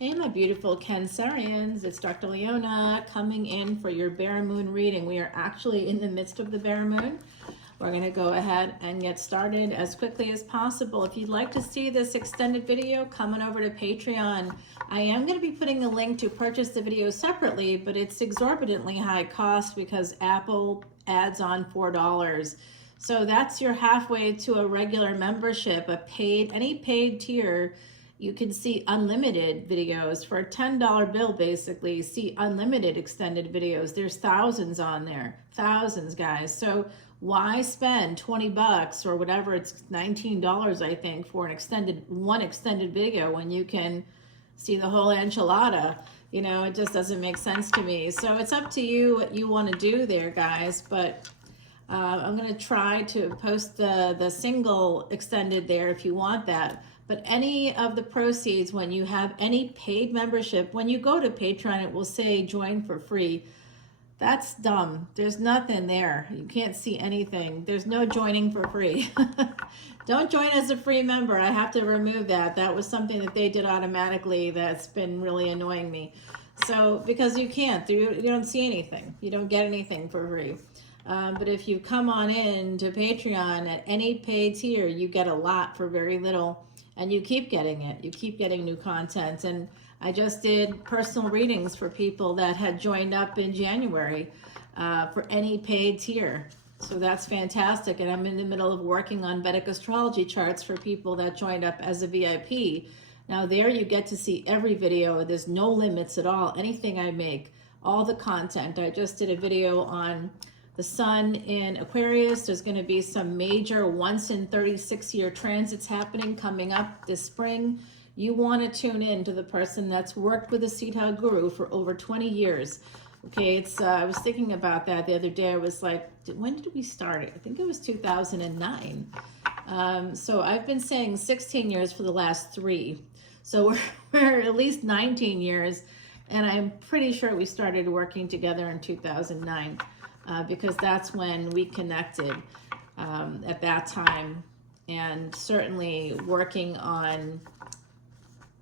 Hey, my beautiful Cancerians, it's Dr. Leona coming in for your bare moon reading. We are actually in the midst of the bare moon. We're going to go ahead and get started as quickly as possible. If you'd like to see this extended video, come on over to Patreon. I am going to be putting a link to purchase the video separately, but it's exorbitantly high cost because Apple adds on $4. So that's your halfway to a regular membership, any paid tier. You can see unlimited videos for a $10 bill, basically. See unlimited extended videos. There's thousands on there, thousands, guys. So why spend 20 bucks or whatever? It's $19, I think, for one extended video when you can see the whole enchilada. You know, it just doesn't make sense to me. So it's up to you what you want to do there, guys. But I'm going to try to post the single extended there if you want that. But any of the proceeds, when you have any paid membership, when you go to Patreon, it will say join for free. That's dumb. There's nothing there. You can't see anything. There's no joining for free. Don't join as a free member. I have to remove that. That was something that they did automatically that's been really annoying me. So, because you can't. You don't see anything. You don't get anything for free. But if you come on in to Patreon at any paid tier, you get a lot for very little. And you keep getting it. You keep getting new content. And I just did personal readings for people that had joined up in January for any paid tier. So that's fantastic. And I'm in the middle of working on Vedic Astrology charts for people that joined up as a VIP. Now there you get to see every video. There's no limits at all. Anything I make, all the content. I just did a video on the sun in Aquarius. There's going to be some major once in 36-year transits happening coming up this spring. You want to tune in to the person that's worked with a Siddha Guru for over 20 years. Okay, I was thinking about that the other day. I was like, when did we start it? I think it was 2009. So I've been saying 16 years for the last 3. So we're at least 19 years. And I'm pretty sure we started working together in 2009. Because that's when we connected at that time, and certainly working on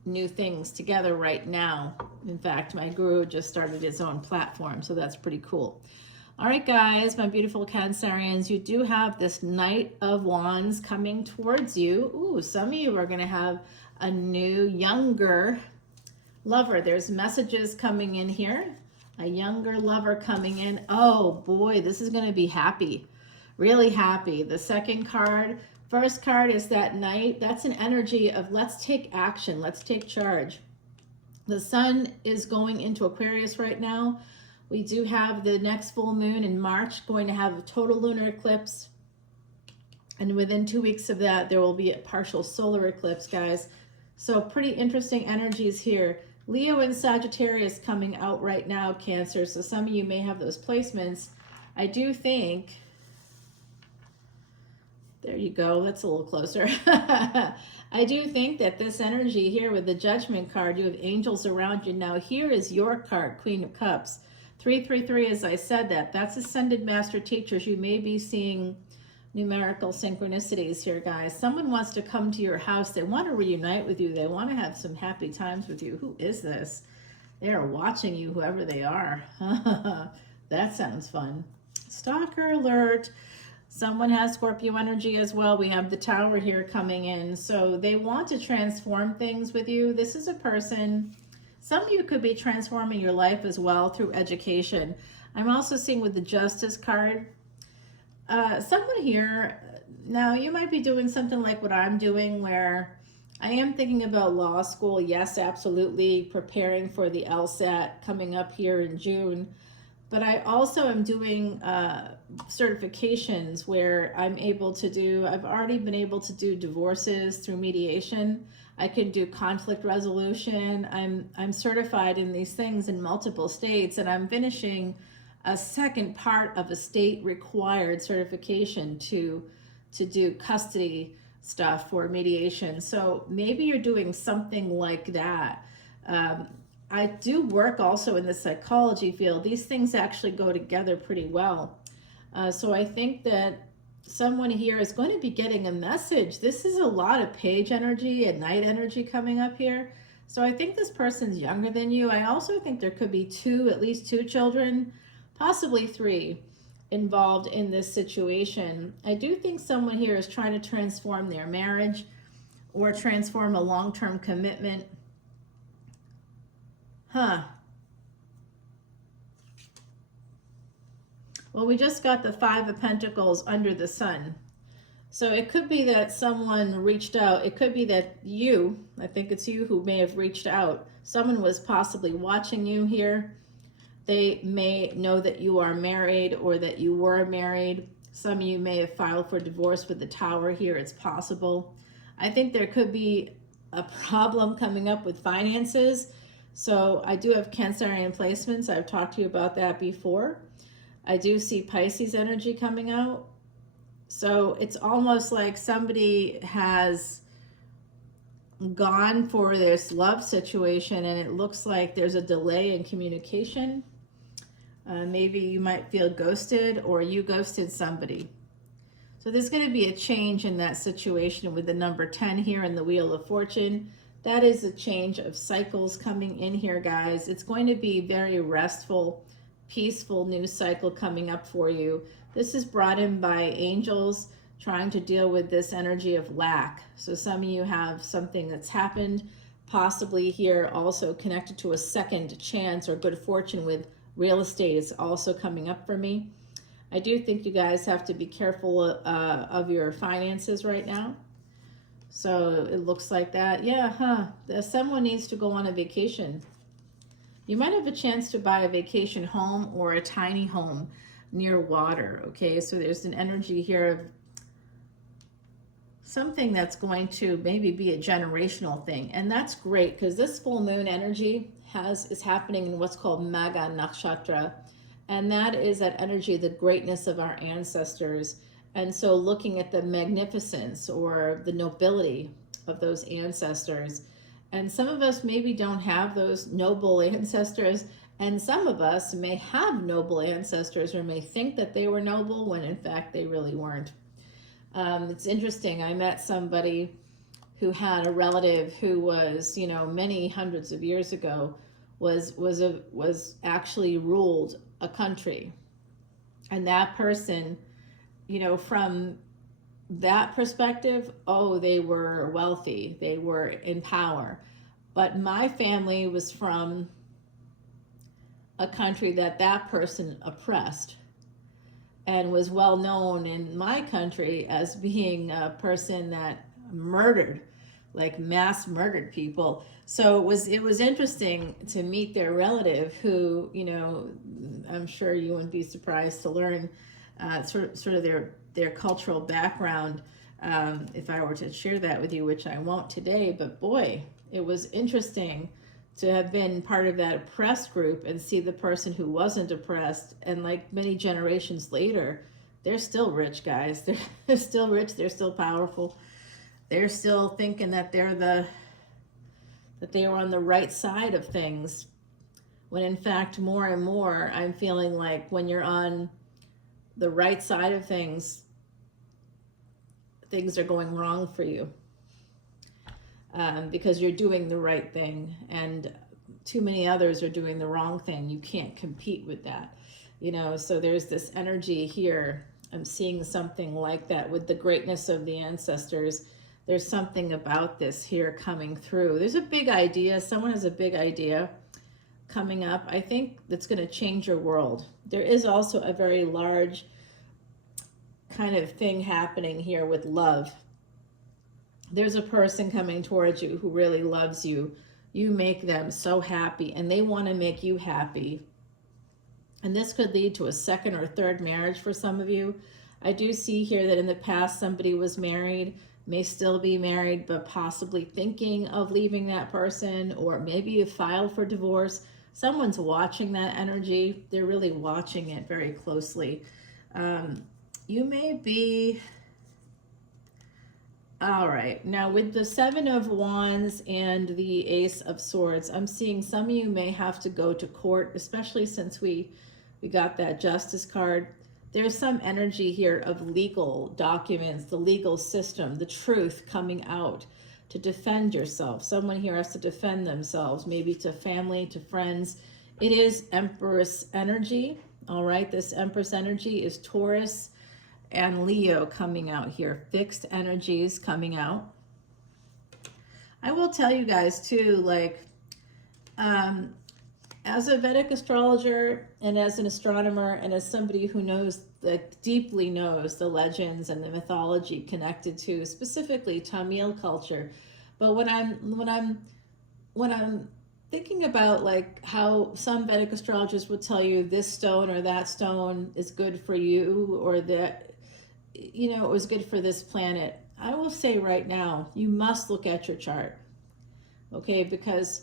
new things together right now. In fact, my guru just started his own platform, so that's pretty cool. All right, guys, my beautiful Cancerians, you do have this Knight of Wands coming towards you. Ooh, some of you are going to have a new, younger lover. There's messages coming in here. A younger lover coming in. Oh boy, this is going to be happy. Really happy. The second card, first card is that Knight. That's an energy of let's take action. Let's take charge. The sun is going into Aquarius right now. We do have the next full moon in March going to have a total lunar eclipse. And within 2 weeks of that, there will be a partial solar eclipse, guys. So pretty interesting energies here. Leo and Sagittarius coming out right now, Cancer. So some of you may have those placements. I do think, there you go, that's a little closer. I do think that this energy here with the Judgment card, you have angels around you. Now here is your card, Queen of Cups. 333, as I said that's Ascended Master Teachers. You may be seeing numerical synchronicities here, guys. Someone wants to come to your house. They want to reunite with you. They want to have some happy times with you. Who is this? They are watching you, whoever they are. That sounds fun. Stalker alert. Someone has Scorpio energy as well. We have the Tower here coming in. So they want to transform things with you. This is a person. Some of you could be transforming your life as well through education. I'm also seeing with the Justice card, someone here, now you might be doing something like what I'm doing where I am thinking about law school. Yes, absolutely. Preparing for the LSAT coming up here in June. But I also am doing certifications where I've already been able to do divorces through mediation. I can do conflict resolution. I'm certified in these things in multiple states, and I'm finishing a second part of a state required certification to do custody stuff for mediation. So maybe you're doing something like that. I do work also in the psychology field. These things actually go together pretty well. So I think that someone here is going to be getting a message. This is a lot of page energy and night energy coming up here. So I think this person's younger than you. I also think there could be at least two children, possibly three, involved in this situation. I do think someone here is trying to transform their marriage or transform a long-term commitment. Well, we just got the Five of Pentacles under the sun. So it could be that someone reached out. It could be that you, I think it's you who may have reached out. Someone was possibly watching you here. They may know that you are married or that you were married. Some of you may have filed for divorce with the Tower here. It's possible. I think there could be a problem coming up with finances. So I do have Cancerian placements. I've talked to you about that before. I do see Pisces energy coming out. So it's almost like somebody has gone for this love situation and it looks like there's a delay in communication. Maybe you might feel ghosted or you ghosted somebody. So there's going to be a change in that situation with the number 10 here in the Wheel of Fortune. That is a change of cycles coming in here, guys. It's going to be very restful, peaceful new cycle coming up for you. This is brought in by angels trying to deal with this energy of lack. So some of you have something that's happened, possibly here also connected to a second chance or good fortune with real estate is also coming up for me. I do think you guys have to be careful of your finances right now. So it looks like that. Yeah, someone needs to go on a vacation. You might have a chance to buy a vacation home or a tiny home near water, okay? So there's an energy here of something that's going to maybe be a generational thing. And that's great because this full moon energy is happening in what's called Magha Nakshatra. And that is that energy, the greatness of our ancestors. And so looking at the magnificence or the nobility of those ancestors. And some of us maybe don't have those noble ancestors. And some of us may have noble ancestors or may think that they were noble when in fact they really weren't. It's interesting. I met somebody who had a relative who was, you know, many hundreds of years ago was actually ruled a country. And that person, you know, from that perspective, oh, they were wealthy, they were in power. But my family was from a country that person oppressed and was well known in my country as being a person that murdered, like mass murdered people. So it was interesting to meet their relative who, you know, I'm sure you wouldn't be surprised to learn sort of their cultural background if I were to share that with you, which I won't today. But boy, it was interesting to have been part of that oppressed group and see the person who wasn't oppressed. And like many generations later, they're still rich, guys. They're still rich. They're still powerful. They're still thinking that that they were on the right side of things. When in fact, more and more, I'm feeling like when you're on the right side of things, things are going wrong for you. Because you're doing the right thing and too many others are doing the wrong thing. You can't compete with that, you know. So there's this energy here. I'm seeing something like that with the greatness of the ancestors. There's something about this here coming through. There's a big idea. Someone has a big idea coming up. I think that's going to change your world. There is also a very large kind of thing happening here with love. There's a person coming towards you who really loves you. You make them so happy and they want to make you happy. And this could lead to a second or third marriage for some of you. I do see here that in the past somebody was married, may still be married, but possibly thinking of leaving that person, or maybe you filed for divorce. Someone's watching that energy. They're really watching it very closely. You may be... All right, now with the Seven of Wands and the Ace of Swords, I'm seeing some of you may have to go to court, especially since we got that Justice card. There's some energy here of legal documents, the legal system, the truth coming out. to defend yourself. Someone here has to defend themselves, maybe to family, to friends. It is Empress energy, all right? This Empress energy is Taurus and Leo coming out here. Fixed energies coming out. I will tell you guys too, like, as a Vedic astrologer and as an astronomer and as somebody who knows, that deeply knows the legends and the mythology connected to specifically Tamil culture, but when I'm thinking about like how some Vedic astrologers would tell you this stone or that stone is good for you, or that, you know, it was good for this planet, I will say right now, you must look at your chart, okay? Because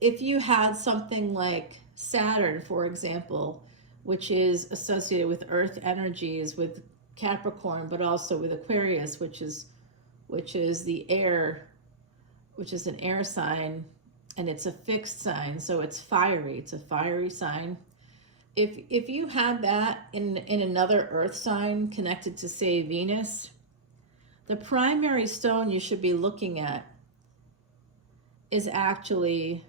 if you had something like Saturn, for example, which is associated with earth energies, with Capricorn, but also with Aquarius, which is the air, which is an air sign, and it's a fixed sign, so it's fiery. It's a fiery sign. If you had that in another earth sign connected to, say, Venus, the primary stone you should be looking at is actually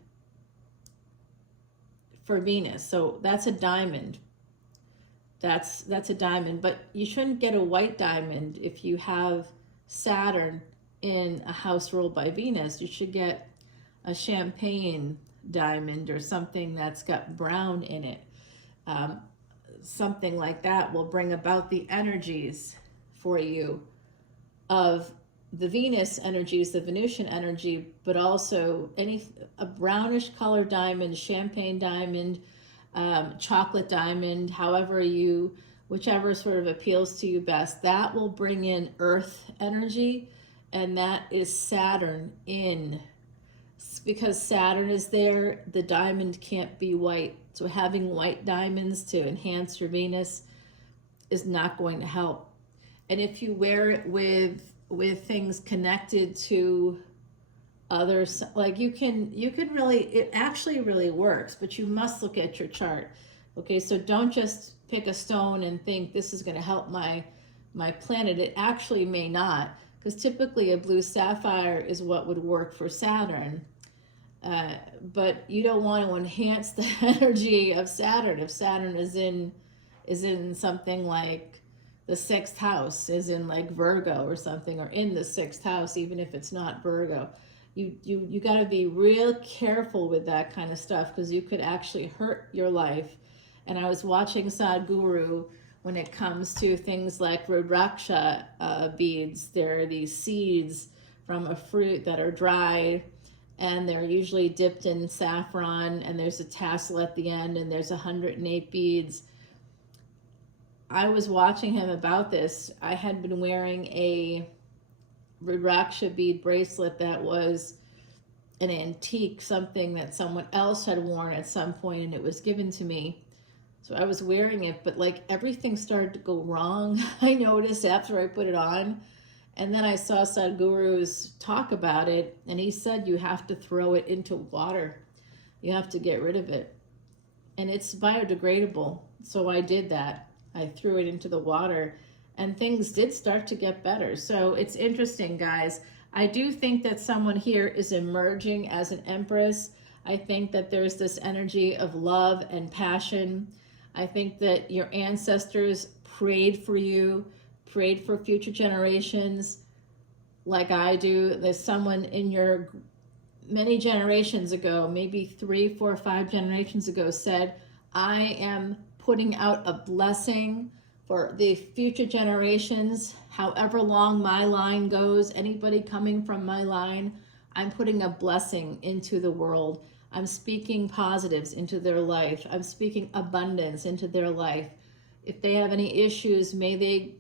for Venus. So that's a diamond. That's a diamond, but you shouldn't get a white diamond if you have Saturn in a house ruled by Venus. You should get a champagne diamond or something that's got brown in it. Something like that will bring about the energies for you of the Venus energies, the Venusian energy, but also a brownish colored diamond, champagne diamond, chocolate diamond, whichever sort of appeals to you best, that will bring in earth energy, and that is Saturn in. Because Saturn is there, the diamond can't be white. So having white diamonds to enhance your Venus is not going to help. And if you wear it with things connected to others, like you can really, it actually really works, but you must look at your chart. Okay, so don't just pick a stone and think this is going to help my planet. It actually may not, because typically a blue sapphire is what would work for Saturn. But you don't want to enhance the energy of Saturn. If Saturn is in something like the 6th house, is in like Virgo or something, or in the 6th house, even if it's not Virgo, you got to be real careful with that kind of stuff, because you could actually hurt your life. And I was watching Sadhguru when it comes to things like Rudraksha beads. There are these seeds from a fruit that are dried, and they're usually dipped in saffron, and there's a tassel at the end, and there's 108 beads. I was watching him about this. I had been wearing a Rudraksha bead bracelet that was an antique, something that someone else had worn at some point, and it was given to me. So I was wearing it, but like everything started to go wrong. I noticed after I put it on. And then I saw Sadhguru's talk about it, and he said you have to throw it into water. You have to get rid of it. And it's biodegradable. So I did that. I threw it into the water, and things did start to get better. So it's interesting, guys. I do think that someone here is emerging as an empress. I think that there's this energy of love and passion. I think that your ancestors prayed for you, prayed for future generations, like I do. There's someone in your many generations ago, maybe 3, 4, 5 generations ago, said, I am putting out a blessing for the future generations, however long my line goes, anybody coming from my line, I'm putting a blessing into the world. I'm speaking positives into their life. I'm speaking abundance into their life. If they have any issues, may they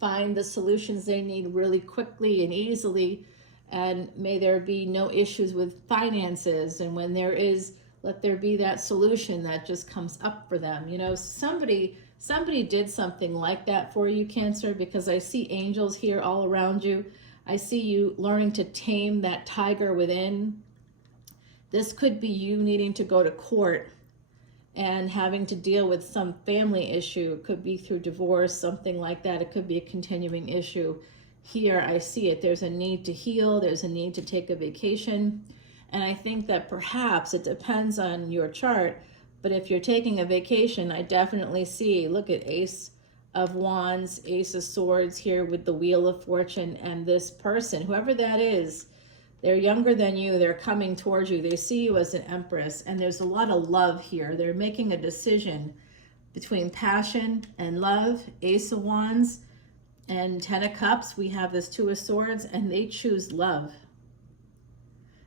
find the solutions they need really quickly and easily, and may there be no issues with finances. And when there is, let there be that solution that just comes up for them. You know, somebody did something like that for you, Cancer, because I see angels here all around you. I see you learning to tame that tiger within. This could be you needing to go to court and having to deal with some family issue. It could be through divorce, something like that. It could be a continuing issue. here I see it. There's a need to heal. There's a need to take a vacation. And I think that perhaps it depends on your chart, but if you're taking a vacation, I definitely see, look at Ace of Wands, Ace of Swords here with the Wheel of Fortune, and this person, whoever that is, they're younger than you, they're coming towards you, they see you as an Empress, and there's a lot of love here. They're making a decision between passion and love. Ace of Wands and Ten of Cups, we have this Two of Swords, and they choose love.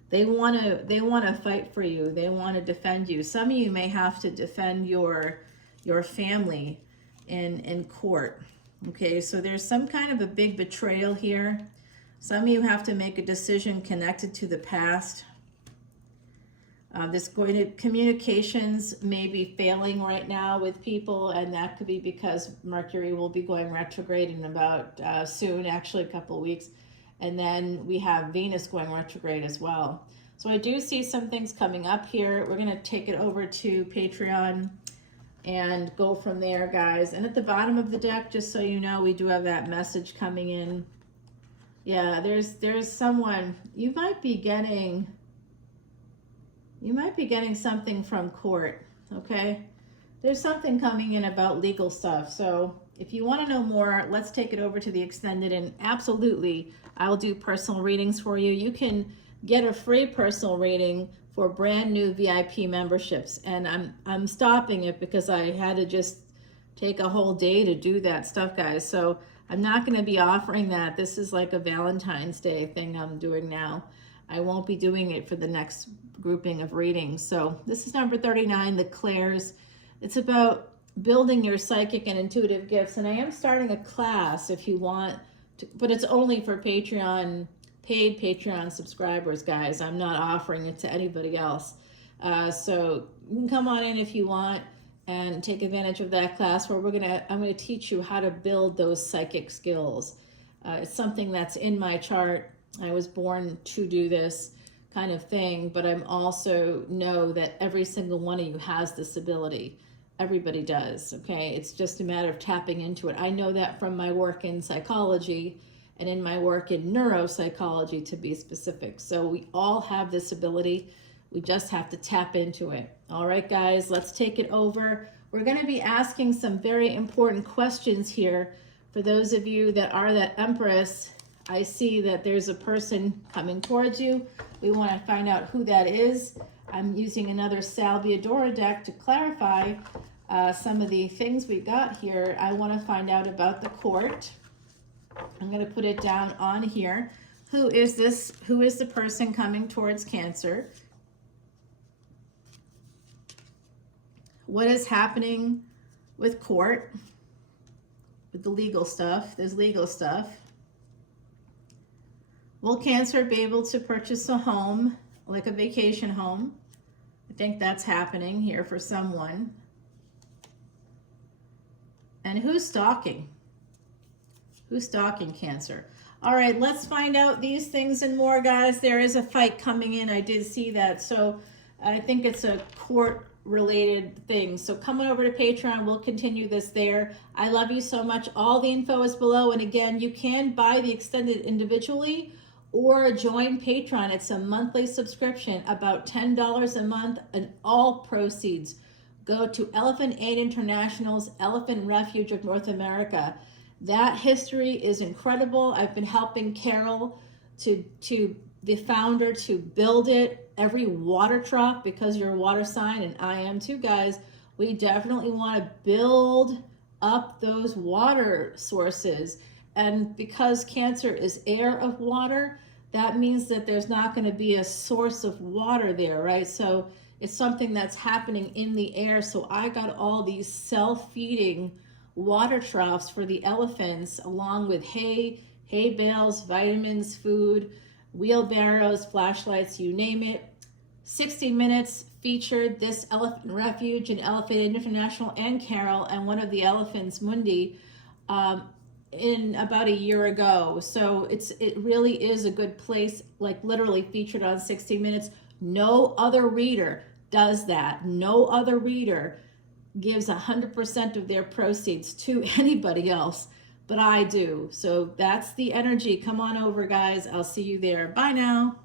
They want to fight for you. They want to defend you. Some of you may have to defend your family in court. Okay, so there's some kind of a big betrayal here. Some of you have to make a decision connected to the past. This communications may be failing right now with people, and that could be because Mercury will be going retrograde in about soon, actually a couple of weeks. And then we have Venus going retrograde as well. So I do see some things coming up here. We're going to take it over to Patreon and go from there, guys. And at the bottom of the deck, just so you know, we do have that message coming in. Yeah, there's someone, you might be getting something from court, okay? There's something coming in about legal stuff. So if you want to know more, let's take it over to the extended, and absolutely, I'll do personal readings for you. You can get a free personal reading for brand new VIP memberships. And I'm stopping it because I had to just take a whole day to do that stuff, guys. So I'm not going to be offering that. This is like a Valentine's Day thing I'm doing now. I won't be doing it for the next grouping of readings. So this is number 39, the Clairs. It's about building your psychic and intuitive gifts. And I am starting a class if you want to, but it's only for Patreon, paid Patreon subscribers, guys. I'm not offering it to anybody else. So you can come on in if you want and take advantage of that class where I'm gonna teach you how to build those psychic skills. It's something that's in my chart. I was born to do this kind of thing, but I'm also know that every single one of you has this ability. Everybody does, okay? It's just a matter of tapping into it. I know that from my work in psychology and in my work in neuropsychology, to be specific. So we all have this ability. We just have to tap into it. All right, guys, let's take it over. We're going to be asking some very important questions here. For those of you that are that Empress, I see that there's a person coming towards you. We want to find out who that is. I'm using another Salviadora deck to clarify some of the things we got here. I want to find out about the court. I'm going to put it down on here. Who is this? Who is the person coming towards Cancer? What is happening with court? With the legal stuff. There's legal stuff. Will Cancer be able to purchase a home, like a vacation home? I think that's happening here for someone. And who's stalking? Who's stalking Cancer? All right, let's find out these things and more, guys. There is a fight coming in. I did see that. So I think it's a court-related thing. So coming over to Patreon, we'll continue this there. I love you so much. All the info is below. And again, you can buy the extended individually or join Patreon. It's a monthly subscription, about $10 a month, and all proceeds go to Elephant Aid International's Elephant Refuge of North America. That history is incredible. I've been helping Carol, to the founder, to build it. Every water trough, because you're a water sign, and I am too, guys, we definitely want to build up those water sources. And because Cancer is air of water, that means that there's not going to be a source of water there, right? So it's something that's happening in the air. So I got all these self-feeding water troughs for the elephants, along with hay bales, vitamins, food, wheelbarrows, flashlights, you name it. 60 Minutes featured this elephant refuge and Elephant International and Carol and one of the elephants, Mundi, in about a year ago. So it really is a good place, like literally featured on 60 Minutes. No other reader does that. No other reader gives 100% of their proceeds to anybody else. but I do. So that's the energy. Come on over, guys. I'll see you there. Bye now.